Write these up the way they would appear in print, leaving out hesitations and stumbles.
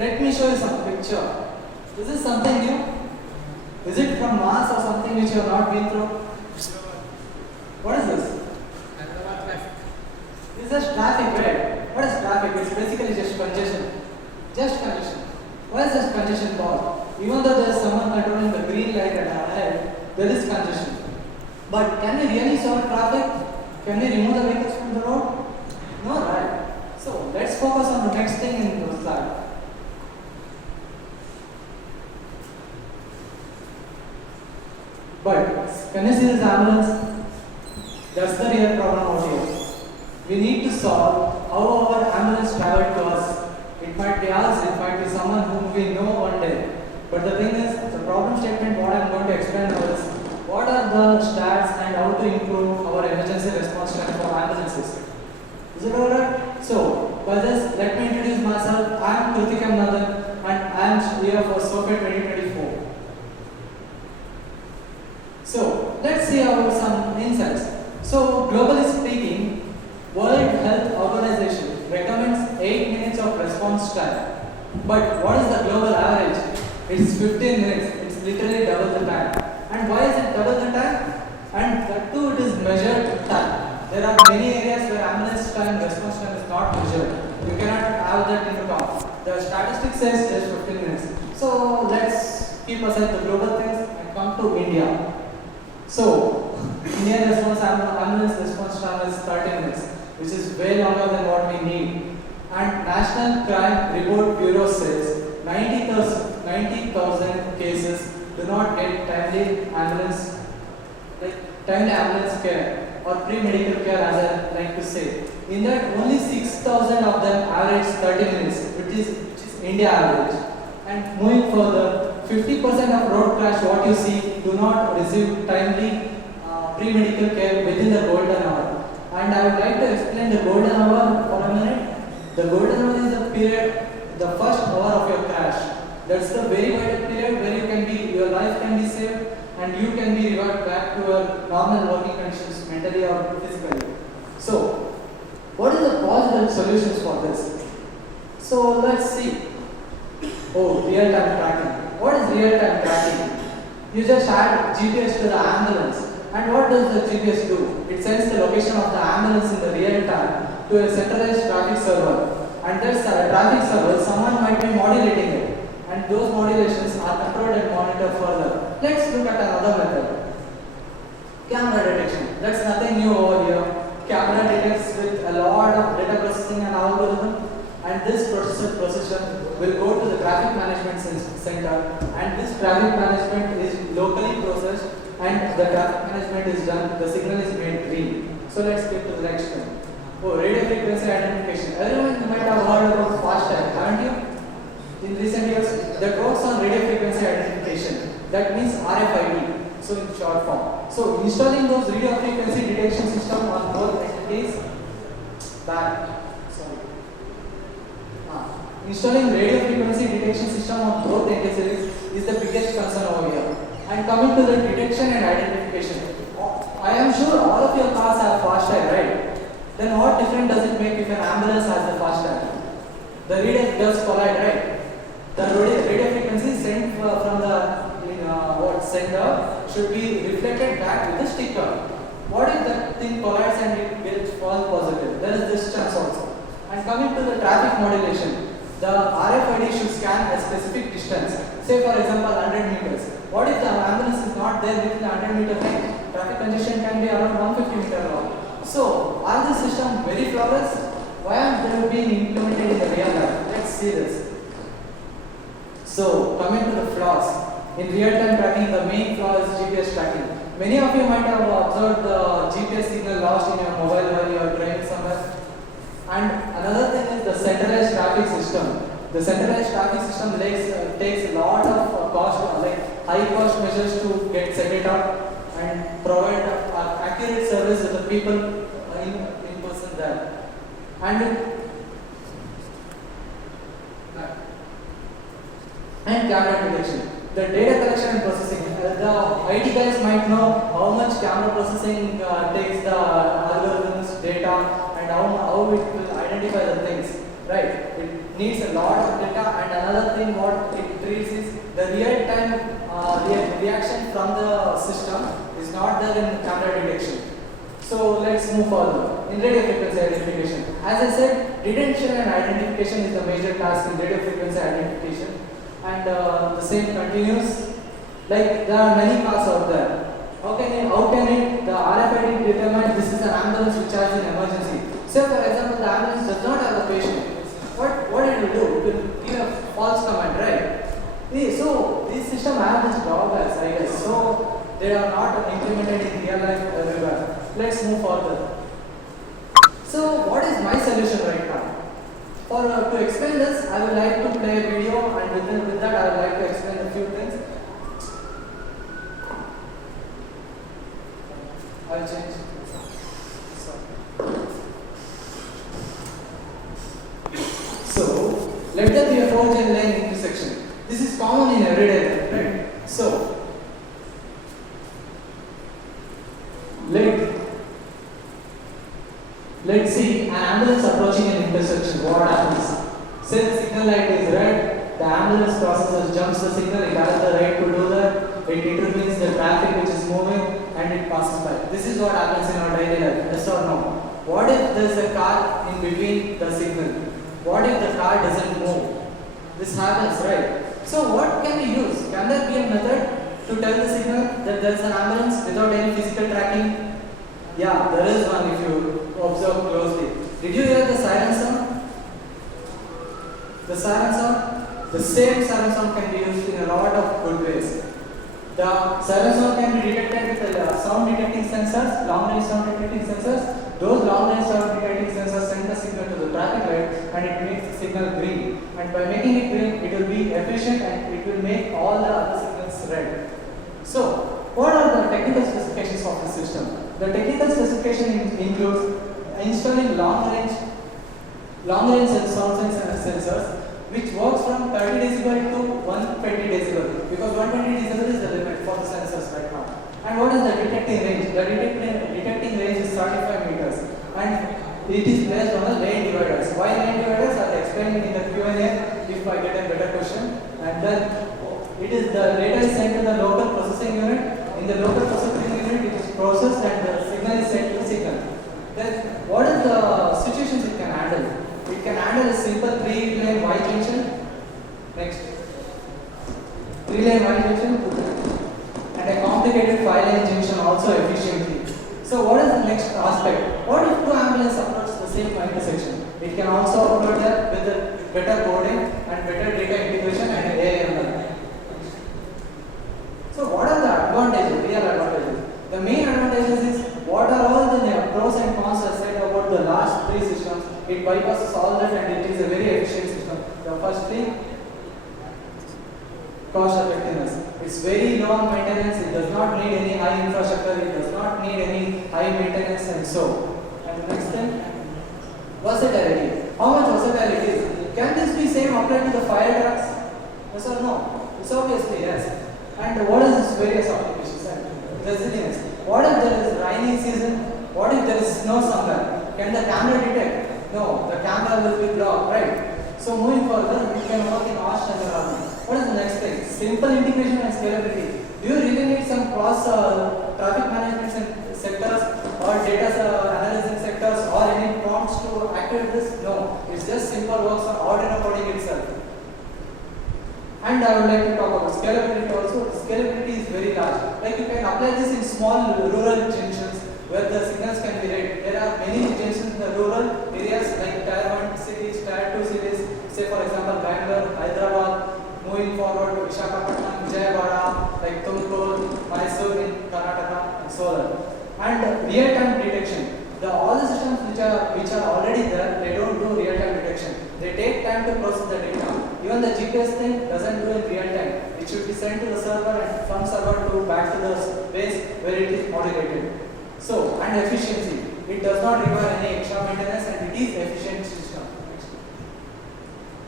let me show you some picture. Is this something new? Is it from Mars or something which you have not been through? What is this? This is just traffic, right? What is traffic? It's basically just congestion. Just congestion. Why is this congestion caused? Even though there is someone controlling the green light at our head, there is congestion. But can we really solve traffic? Can we remove the vehicles from the road? No, right? So let's focus on the next thing in the slide. But can you see this ambulance? That's the real problem out here. We need to solve how our ambulance traveled to us. It might be us, it might be someone whom we know one day. But the thing is, the problem statement what I am going to explain now is what are the stats and how to improve our emergency response time for ambulances. Is it alright? So, by this, let me introduce myself. I am Kritika Nathan and I am here for SOFA 2024. So, let's see about some insights. So, globally speaking, World Health Organization recommends 8 minutes of response time. But what is the global average? It's 15 minutes. It's literally double the time. And why is it double the time? And that too, it is measured time. There are many areas where ambulance time, response time is not measured. You cannot have that in account. The statistic says just 15 minutes. So let's keep aside the global things and come to India. So, Indian ambulance response time is 30 minutes, which is way longer than what we need. And National Crime Report Bureau says 90,000 cases do not get timely ambulance care or pre-medical care, as I like to say. In that, only 6,000 of them average 30 minutes, which is India average. And moving further, 50% of road crash what you see do not receive timely pre-medical care within the golden hour. And I would like to explain the golden hour for a minute. The golden hour is the period, the first hour of your crash. That's the very vital period where your life can be saved and you can be reverted back to your normal working conditions mentally or physically. So, what is the possible solutions for this? So, let's see. Oh, real-time tracking. What is real-time tracking? You just add GPS to the ambulance. And what does the GPS do? It sends the location of the ambulance in the real time to a centralized traffic server. And this traffic server, someone might be modulating it. And those modulations are controlled and monitored further. Let's look at another method. Camera detection. That's nothing new over here. Camera detects with a lot of data processing and algorithm. And this processor will go to the traffic management center. And this traffic management is locally processed. And the traffic management is done, the signal is made green. So let's get to the next one. Oh, radio frequency identification. Everyone might have heard about FASTag, haven't you? In recent years, that works on radio frequency identification. That means RFID, so in short form. So installing those radio frequency detection system on both entities, installing radio frequency detection system on both entities is the biggest concern over here. And coming to the detection and identification, I am sure all of your cars have FASTag, right? Then what difference does it make if an ambulance has the FASTag? The reader does collide, right? The radio frequency sent from the sender should be reflected back with a sticker. What if that thing collides and it gets false positive? There is this chance also. And coming to the traffic modulation, the RFID should scan a specific distance. Say for example 100 meters. What if the ambulance is not there within the 100 meter range? Traffic congestion can be around 150 meter long. So, are the system very flawless? Why aren't they being implemented in the real life? Let's see this. So, coming to the flaws. In real-time tracking, the main flaw is GPS tracking. Many of you might have observed the GPS signal lost in your mobile while you are driving somewhere. And another thing is the centralized traffic system. The centralized traffic system takes a lot of cost, like high cost measures to set it up and provide accurate service to the people in person there. And camera detection. The data collection and processing. The IT guys might know how much camera processing takes the algorithms, data, and how it will identify the things. Right? It needs a lot of data, and another reads is the real-time reaction from the system is not there in camera detection. So let's move further. In radio frequency identification, as I said, detection and identification is the major task in radio frequency identification, and the same continues. Like there are many cars out there. How can it the RFID determine this is an ambulance which has an emergency? Say for example, the ambulance does not have a patient. What it will do? It will give a false command, right? So this system have this drawbacks, I guess. So they are not implemented in real life everywhere. Let's move further. So what is my solution right now? For to explain this, I would like to play a video, and with that I would like to explain a few things. I'll change. So let there be a 4-gen lane intersection. This is common in everyday life, right? So let's see an ambulance approaching an intersection. What happens? Say the signal light is red, the ambulance processor jumps the signal, it has the right to do that, it intervenes the traffic which is moving, and it passes by. This is what happens in our daily life, yes or no? What if there is a car in between the signal? What if the car doesn't move? This happens, right? So what can we use? Can there be a method to tell the signal that there is an ambulance without any physical tracking? Yeah, there is one if you observe closely. Did you hear the siren sound? The siren sound? The same siren sound can be used in a lot of good ways. The siren sound can be detected with the sound detecting sensors, long range sound detecting sensors. Those long range sound detecting sensors send the signal to the traffic light and it makes the signal green. And by making it green, it will be efficient and it will make all the other signals red. So, what are the technical specifications of the system? The technical specification includes installing long range sound sensors which works from 30 decibel to 120 decibel, because 120 decibel is the limit for the sensors right now. And what is the detecting range? The detecting range is 35 meters and it is placed on the lane dividers. Why lane dividers? I will explain in the Q&A if I get a better question. And then it is the data is sent to the local processing unit. In the local processing unit, it is processed and the signal is sent to the signal. Then what is the situations it can handle? It can handle a simple 3-lane Y junction. Next. 3-lane Y junction and a complicated 5-lane junction also efficiently. So what is the next aspect? What if two ambulances approach the same intersection? It can also approach that with a better coding and better data integration and AI/ML. So what are the advantages, real advantages? The main advantages is what are all the pros and cons I said about the last 3 systems. It bypasses all that and it is a very efficient system. The first thing, cost effectiveness. It's very low on maintenance, it does not need any high infrastructure, it does not need any high maintenance and so. And the next thing, versatility. How much versatility is? Can this be same applied to the fire trucks? Yes or no? It's obviously yes. And what is this various applications? Resilience. What if there is rainy season? What if there is snow somewhere? Can the camera detect? No, the camera will be blocked, right? So moving further, we can work in harsh environment. What is the next thing? Simple integration and scalability. Do you really need some cross traffic management sectors or data analyzing sectors or any prompts to activate this? No, it's just simple works on Arduino coding itself. And I would like to talk about scalability also. Scalability is very large. Like you can apply this in small rural junctions where the signals can be read. There are many junctions in the rural areas like Tier 1 cities, Tier 2 cities, say for example Bangalore, Hyderabad, moving forward to Visakhapatnam, Vijayawada, like Tumkur, Mysore in Karnataka and so on. And real-time detection. All the systems which are already there, they don't do real-time detection. They take time to process the data. Even the GPS thing doesn't do in real time. It should be sent to the server and from server to back to the base where it is modulated. So, and efficiency. It does not require any extra maintenance and it is efficient system.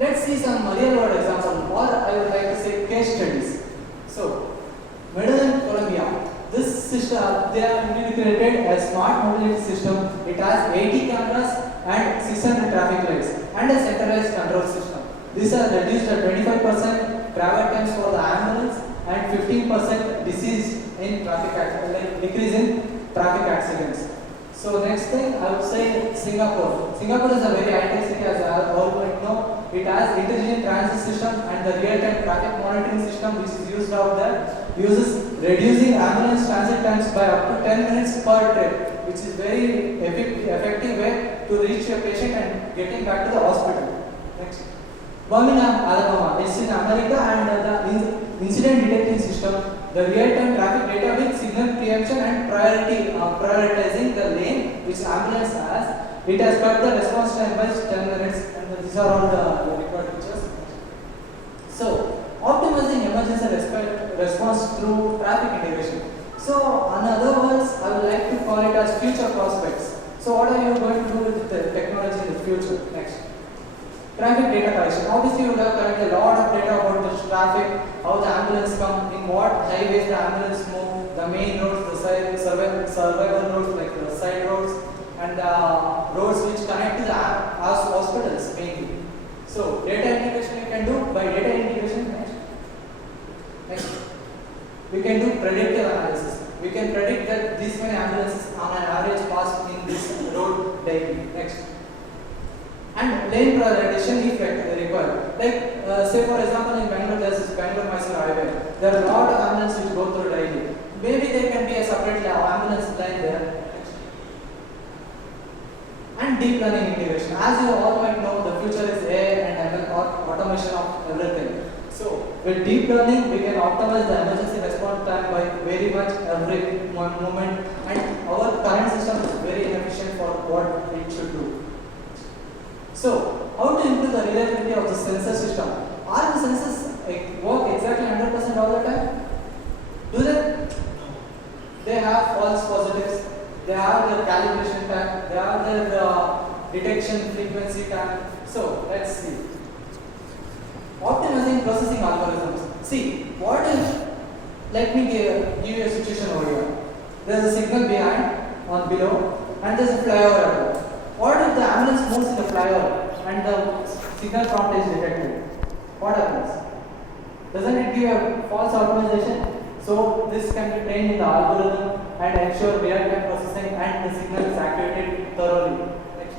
Let's see some real world example, or I would like to say case studies. So, Medellin, Colombia. This system, they have integrated a smart mobility system. It has 80 cameras and 600 traffic lights and a centralized control system. This has reduced the 25% travel times for the ambulance and 15% disease in like decrease in traffic accidents. So next thing I would say Singapore. Singapore is a very high-tech city, as I all might know. It has intelligent transit system and the real-time traffic monitoring system which is used out there uses reducing ambulance transit times by up to 10 minutes per trip, which is very effective way to reach your patient and getting back to the hospital. Next. Birmingham, Alabama. It's in America, and the incident detection system, the real-time traffic data with signal preemption and prioritizing the lane which ambulance has. It has cut the response time by 10 minutes, and these are all the required features. So, optimizing emergency response through traffic integration. So, in other words, I would like to call it as future prospects. So, what are you going to do with the technology in the future? Next. Traffic data collection. Obviously, you would have collected a lot of data about the traffic, how the ambulance come, in what highways the ambulance move, the main roads, the survival roads like the side roads, and the roads which connect to the hospitals mainly. So, data integration you can do by data integration. Next. We can do predictive analysis. We can predict that these many ambulances on an average pass in this road daily. Next. And lane prioritization if required. Like say for example in Bangalore there is Bangalore-Mysore highway. There are a lot of ambulances which go through daily. Maybe there can be a separate ambulance line there. And deep learning integration. As you all might know, the future is AI and ML automation of everything. So with deep learning we can optimize the emergency response time by very much every moment, and our current system is very inefficient for what it should do. So, how to improve the reliability of the sensor system? Are the sensors work exactly 100% all the time? Do they? They have false positives, they have their calibration time, they have their detection frequency time. So, let's see. Optimizing processing algorithms. See, what if, let me give you a situation over here. There is a signal below, and there is a flyover above. What if the ambulance moves in the flyover and the signal prompt is detected? What happens? Doesn't it give a false optimization? So this can be trained in the algorithm and ensure real-time processing and the signal is activated thoroughly. Next.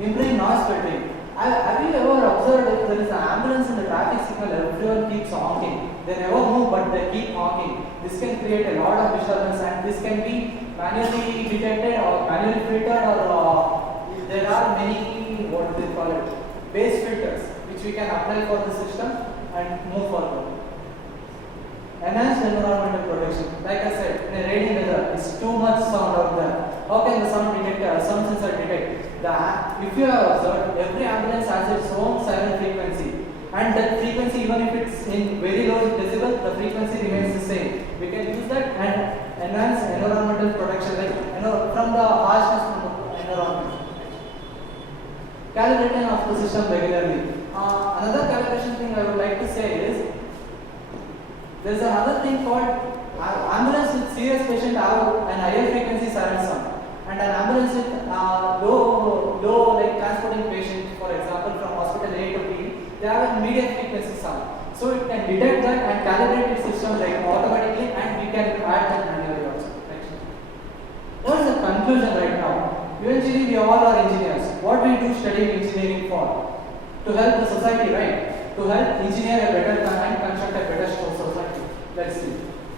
Improving noise filtering. Have you ever observed if there is an ambulance in the traffic signal, everyone keeps honking. They never move but they keep honking. This can create a lot of disturbance, and this can be manually detected or manually filtered, or there are many, what they call it, base filters which we can apply for the system and move forward. Enhanced environmental protection. Like I said, in a rainy weather, it's too much sound out there. How can the sound sensor detect? If you have observed, every ambulance has its own siren frequency, and that frequency, even if it's in very low decibel, the frequency remains the same. We can use that and enhance environmental protection, like from the harshness from the environment. Calibration of the system regularly. Another calibration thing I would like to say is, there is another thing called ambulance with serious patient have an higher frequency siren sound, and an ambulance with low like transporting patient, for example from hospital A to B, they have a medium frequency sound. So it can detect that and calibrate its system like automatically, and we can add that manually also. What is the conclusion right now? Eventually we all are engineers. What we do study engineering for? To help the society, right? To help engineer a better and construct a better society. Let's see.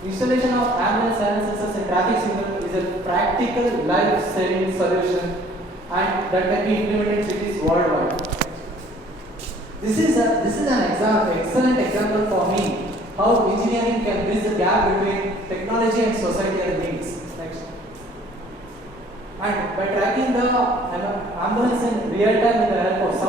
Installation of ambulance siren sensors in traffic signal is a practical life-saving solution, and that can be implemented in cities worldwide. This is an excellent example for me how engineering can bridge the gap between technology and societal needs. Next. And by tracking the ambulance in real time with the help of